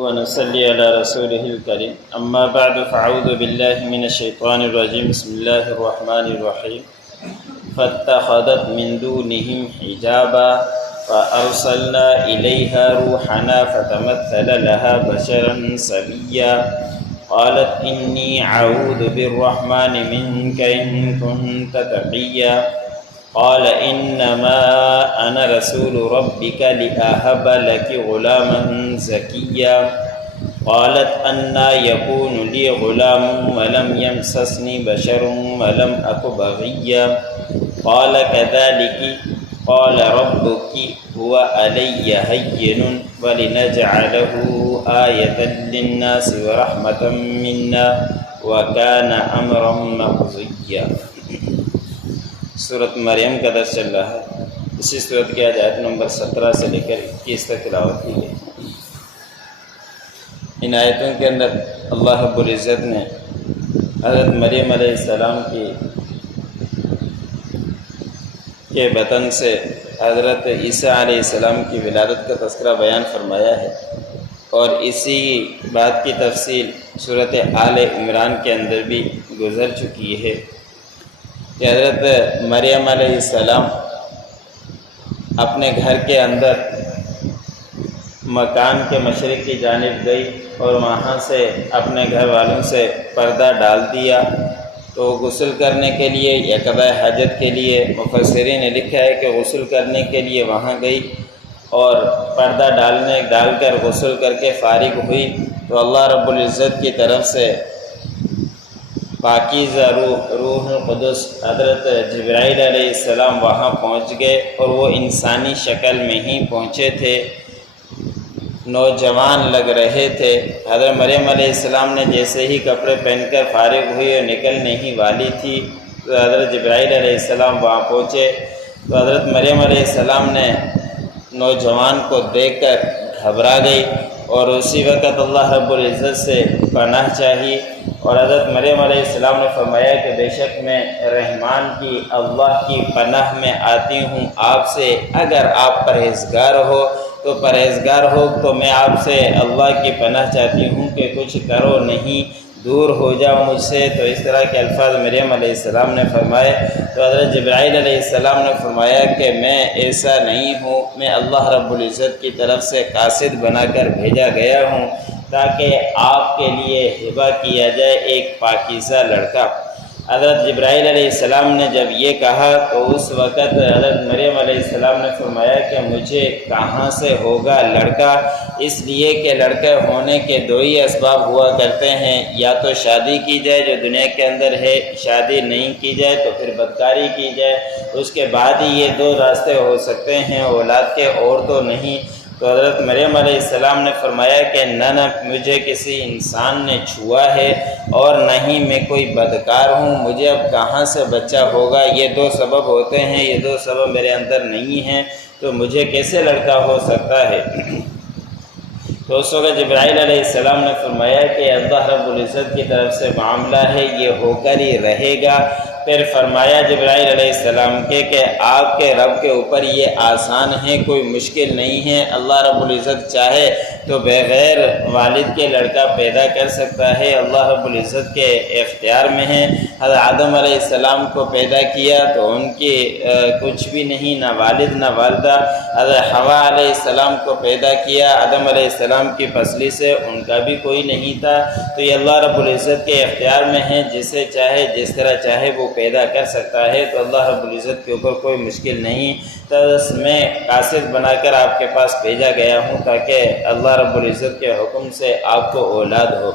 ونصلي على رسوله الكريم أما بعد فأعوذ بالله من الشيطان الرجيم بسم الله الرحمن الرحيم فاتخذت من دونهم حجابا فأرسلنا إليها روحنا فتمثل لها بشرا سويا قالت إني أعوذ بالرحمن منك إن كنت تقيا قال إنما أنا رسول ربك لأهب لك غلاما زكيا قالت أنى يكون لي غلام ولم يمسسني بشر ولم أك بغيا قال كذلك قال ربك هو علي هين ولنجعله آية للناس ورحمة منا وكان أمرا مقضيا۔ سورۃ مریم کا درس چل رہا ہے۔ اسی سورۃ کی آیت نمبر 17 سے لے کر 21 تک تلاوت کی گئی۔ ان آیتوں کے اندر اللہ رب العزت نے حضرت مریم علیہ السلام کے بطن سے حضرت عیسیٰ علیہ السلام کی ولادت کا تذکرہ بیان فرمایا ہے، اور اسی بات کی تفصیل سورۃ آل عمران کے اندر بھی گزر چکی ہے کہ حضرت مریم علیہ السلام اپنے گھر کے اندر مکان کے مشرق کی جانب گئی اور وہاں سے اپنے گھر والوں سے پردہ ڈال دیا، تو غسل کرنے کے لیے یا قضاء حاجت کے لیے مفسرین نے لکھا ہے کہ غسل کرنے کے لیے وہاں گئی اور پردہ ڈال کر غسل کر کے فارغ ہوئی، تو اللہ رب العزت کی طرف سے پاکیزہ روح القدس حضرت جبرائیل علیہ السلام وہاں پہنچ گئے، اور وہ انسانی شکل میں ہی پہنچے تھے، نوجوان لگ رہے تھے۔ حضرت مریم علیہ السلام نے جیسے ہی کپڑے پہن کر فارغ ہوئی اور نکلنے ہی والی تھی تو حضرت جبرائیل علیہ السلام وہاں پہنچے، تو حضرت مریم علیہ السلام نے نوجوان کو دیکھ کر گھبرا گئی اور اسی وقت اللہ رب العزت سے پناہ چاہی، اور حضرت مریم علیہ السلام نے فرمایا کہ بے شک میں رحمان کی اللہ کی پناہ میں آتی ہوں آپ سے، اگر آپ پرہیزگار ہو تو میں آپ سے اللہ کی پناہ چاہتی ہوں کہ کچھ کرو نہیں، دور ہو جاؤ مجھ سے۔ تو اس طرح کے الفاظ مریم علیہ السلام نے فرمائے، تو حضرت جبرائیل علیہ السلام نے فرمایا کہ میں ایسا نہیں ہوں، میں اللہ رب العزت کی طرف سے قاصد بنا کر بھیجا گیا ہوں تاکہ آپ کے لیے ہبہ کیا جائے ایک پاکیزہ لڑکا۔ حضرت جبرائیل علیہ السلام نے جب یہ کہا تو اس وقت حضرت مریم علیہ السلام نے فرمایا کہ مجھے کہاں سے ہوگا لڑکا، اس لیے کہ لڑکے ہونے کے دو ہی اسباب ہوا کرتے ہیں، یا تو شادی کی جائے جو دنیا کے اندر ہے، شادی نہیں کی جائے تو پھر بدکاری کی جائے، اس کے بعد ہی یہ دو راستے ہو سکتے ہیں اولاد کے، اور تو نہیں۔ تو حضرت مریم علیہ السلام نے فرمایا کہ نہ مجھے کسی انسان نے چھوا ہے اور نہ ہی میں کوئی بدکار ہوں، مجھے اب کہاں سے بچہ ہوگا، یہ دو سبب ہوتے ہیں، یہ دو سبب میرے اندر نہیں ہیں، تو مجھے کیسے لڑکا ہو سکتا ہے؟ تو اس وقت جبرائیل علیہ السلام نے فرمایا کہ اللہ رب العزت کی طرف سے معاملہ ہے، یہ ہو کر ہی رہے گا۔ پھر فرمایا جبرائیل علیہ السلام کہ آپ کے رب کے اوپر یہ آسان ہے، کوئی مشکل نہیں ہے، اللہ رب العزت چاہے تو بغیر والد کے لڑکا پیدا کر سکتا ہے، اللہ رب العزت کے اختیار میں ہے۔ حضرت آدم علیہ السلام کو پیدا کیا تو ان کی کچھ بھی نہیں، نہ والد نہ والدہ۔ حضرت حوا علیہ السلام کو پیدا کیا آدم علیہ السلام کی پسلی سے، ان کا بھی کوئی نہیں تھا، تو یہ اللہ رب العزت کے اختیار میں ہے، جسے چاہے جس طرح چاہے وہ پیدا کر سکتا ہے، تو اللہ رب العزت کے اوپر کوئی مشکل نہیں۔ تو میں قاصد بنا کر آپ کے پاس بھیجا گیا ہوں تاکہ اللہ رب العزت کے حکم سے آپ کو اولاد ہو۔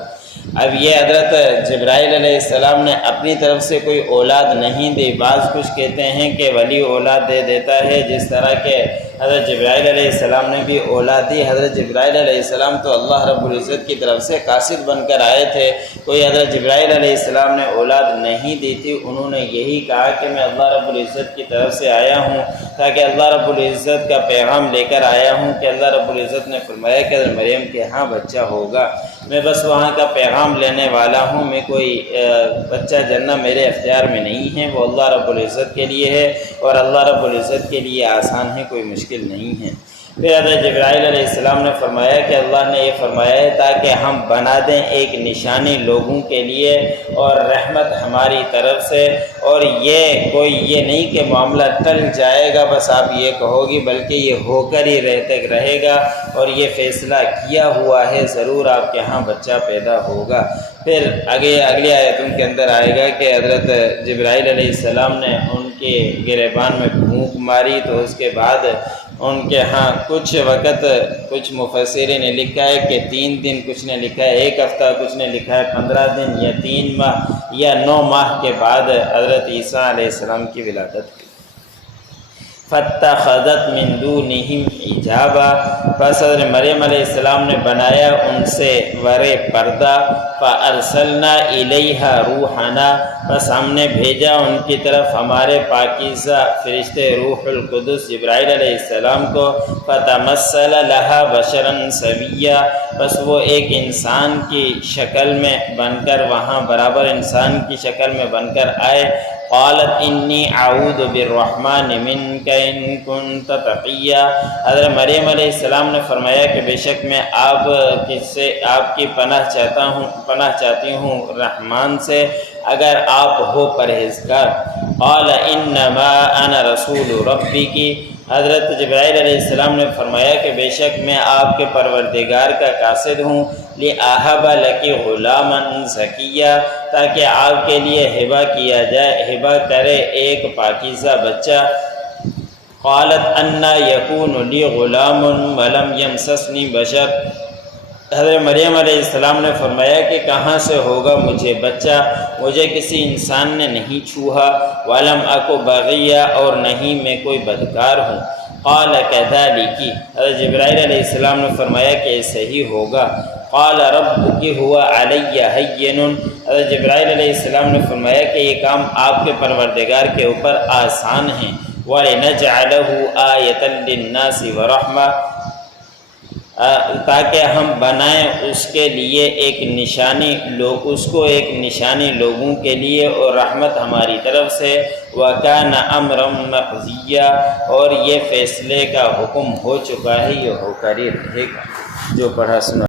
اب یہ حضرت جبرائیل علیہ السلام نے اپنی طرف سے کوئی اولاد نہیں دی، بعض کچھ کہتے ہیں کہ ولی اولاد دے دیتا ہے، جس طرح کہ حضرت جبرائیل علیہ السلام نے بھی اولاد دی۔ حضرت جبرائیل علیہ السلام تو اللہ رب العزت کی طرف سے قاصد بن کر آئے تھے، کوئی حضرت جبرائیل علیہ السلام نے اولاد نہیں دی تھی، انہوں نے یہی کہا کہ میں اللہ رب العزت کی طرف سے آیا ہوں تاکہ اللہ رب العزت کا پیغام لے کر آیا ہوں کہ اللہ رب العزت نے فرمایا کہ حضرت مریم کے ہاں بچہ ہوگا، میں بس وہاں کا پیغام لینے والا ہوں، میں کوئی بچہ جننا میرے اختیار میں نہیں ہے، وہ اللہ رب العزت کے لیے ہے، اور اللہ رب العزت کے لیے آسان ہے، کوئی مشکل نہیں ہے۔ پھر حضرت جبرائیل علیہ السلام نے فرمایا کہ اللہ نے یہ فرمایا ہے تاکہ ہم بنا دیں ایک نشانی لوگوں کے لیے اور رحمت ہماری طرف سے، اور یہ کوئی یہ نہیں کہ معاملہ ٹل جائے گا بس آپ یہ کہو گی، بلکہ یہ ہو کر ہی رہے گا، اور یہ فیصلہ کیا ہوا ہے، ضرور آپ کے ہاں بچہ پیدا ہوگا۔ پھر اگلی آیتوں کے اندر آئے گا کہ حضرت جبرائیل علیہ السلام نے ان کے گریبان میں پھونک ماری، تو اس کے بعد ان کے ہاں کچھ وقت کچھ مفسرین نے لکھا ہے کہ 3 دن، کچھ نے لکھا ہے 1 ہفتہ، کچھ نے لکھا ہے 15 دن یا 3 ماہ یا 9 ماہ کے بعد حضرت عیسیٰ علیہ السلام کی ولادت ہوئی۔ فَاتَّخَذَتْ مِن دُونِهِمْ حِجَابًا، پس حضرت مریم علیہ السلام نے بنایا ان سے ورے پردہ، فَأَرْسَلْنَا إِلَيْهَا رُوحَنَا، پس ہم نے بھیجا ان کی طرف ہمارے پاکیزہ فرشتے روح القدس جبرائیل علیہ السلام کو، فَتَمَثَّلَ لَهَا بَشَرًا سَوِيًّا، پس وہ ایک انسان کی شکل میں بن کر وہاں برابر انسان کی شکل میں بن کر آئے۔ قالت انی اعوذ بالرحمن منک ان کنت تقیا، حضرت مریم علیہ السلام نے فرمایا کہ بے شک میں آپ کی پناہ چاہتی ہوں رحمان سے اگر آپ ہو پرہیزگار۔ قال انما انا رسول ربک، حضرت جبرائیل علیہ السلام نے فرمایا کہ بے شک میں آپ کے پروردگار کا قاصد ہوں، لِأَهَبَ لَكِ غُلَامًا زَكِيًّا، تاکہ آپ کے لیے ہبہ کرے ایک پاکیزہ بچہ۔ قالت اَنَّا يَكُونُ لِي غُلَامٌ وَلَمْ يَمْسَسْنِي بَشَرٌ، حضرت مریم علیہ السلام نے فرمایا کہ کہاں سے ہوگا مجھے بچہ، مجھے کسی انسان نے نہیں چھوہا، وَلَمْ أَكُ بَغِيًّا، اور نہیں میں کوئی بدکار ہوں۔ قال كذلك، حضرت جبرائیل علیہ السلام نے فرمایا کہ ایسے ہی ہوگا۔ قال ربك هو علي هين، حضرت جبرائیل علیہ السلام نے فرمایا کہ یہ کام آپ کے پروردگار کے اوپر آسان ہے۔ وَلِنَجْعَلَهُ آيَةً لِلنَّاسِ وَرَحْمَةً، تاکہ ہم بنائیں اس کے لیے ایک نشانی، اس کو ایک نشانی لوگوں کے لیے اور رحمت ہماری طرف سے۔ وَكَانَ أَمْرًا مَقْضِيًّا، اور یہ فیصلے کا حکم ہو چکا ہے، یہ ہو کر ہی رہے گا۔ جو پڑھا سنا